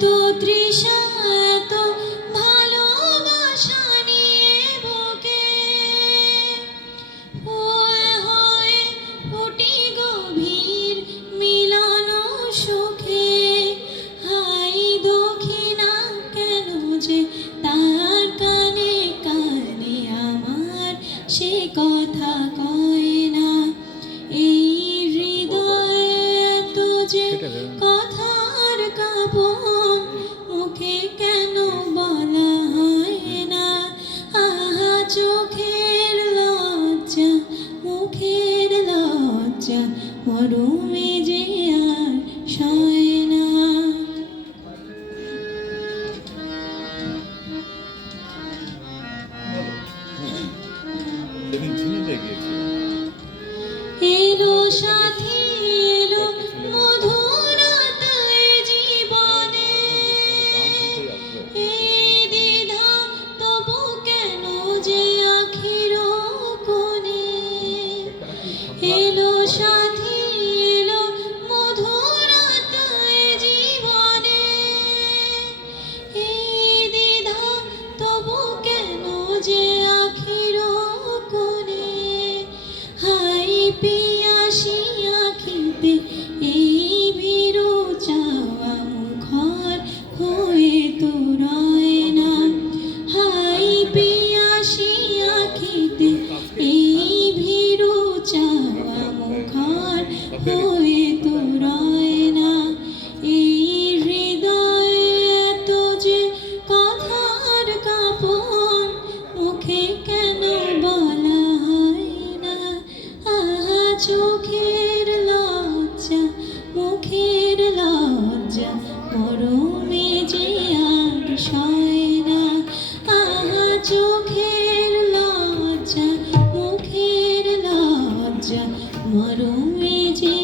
তো তৃষা বাচ্চা মরুমে যে আর সয় না। এলো সাথী কেন বলা হয় না? আহা, চোখের লজ্জা, মুখের লজ্জা মরমে যে আর সয় না। আহা, চোখের লজ্জা, মুখের লজ্জা, মরমে যে